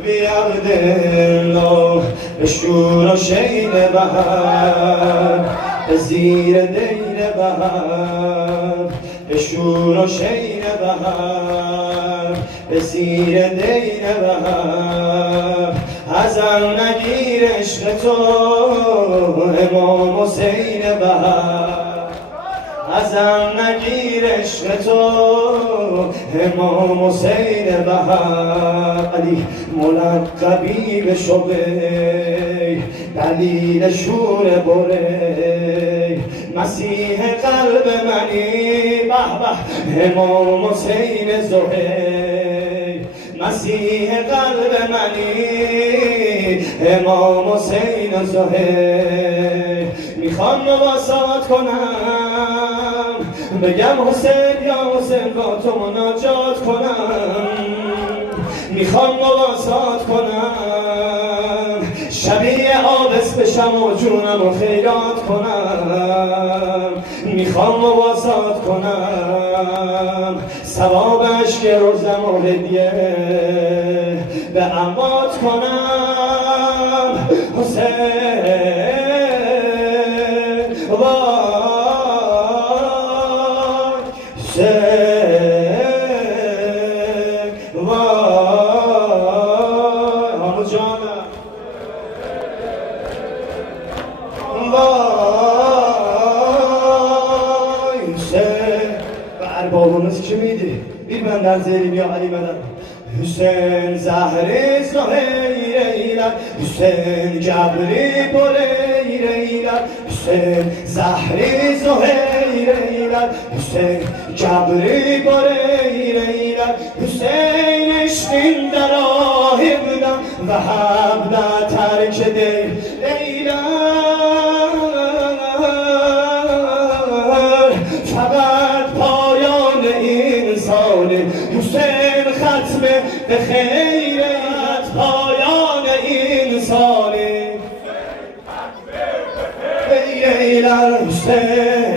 بعبد الله به شور و شین بهر به زیر دین بهر به شور و شین بهر به زیر دین بهر ازم نگیر عشق تو امام حسین بهر ازم نگیر عشق تو امام حسین بهر علی ملقبی به شبه دلیل شور بره مسیح قلب منی به به امام حسین زهیر مسیح قلب منی امام حسین زهیر میخوام مواسات کنم بگم حسین یا حسین با تو مناجات کنم میخوام مواسات کنم شبیه آبس بشم و جونم و خیرات کنم میخوام مواسات کنم ثوابش که روزم و هدیه به اموات کنم حسین اربابونوز کی میدی؟ bir benden zerim ya Ali Meden Hüseyin Zahri Zahir eyler Hüseyin Cabri Boleyr eyler Hüseyin Zahri Zahir eyler Hüseyin Cabri Boleyr eyler Hüseyin eşkinde rahimden ve habda terk değil eyler حسین ختم به خیرت پایان انسانی ایلر حسین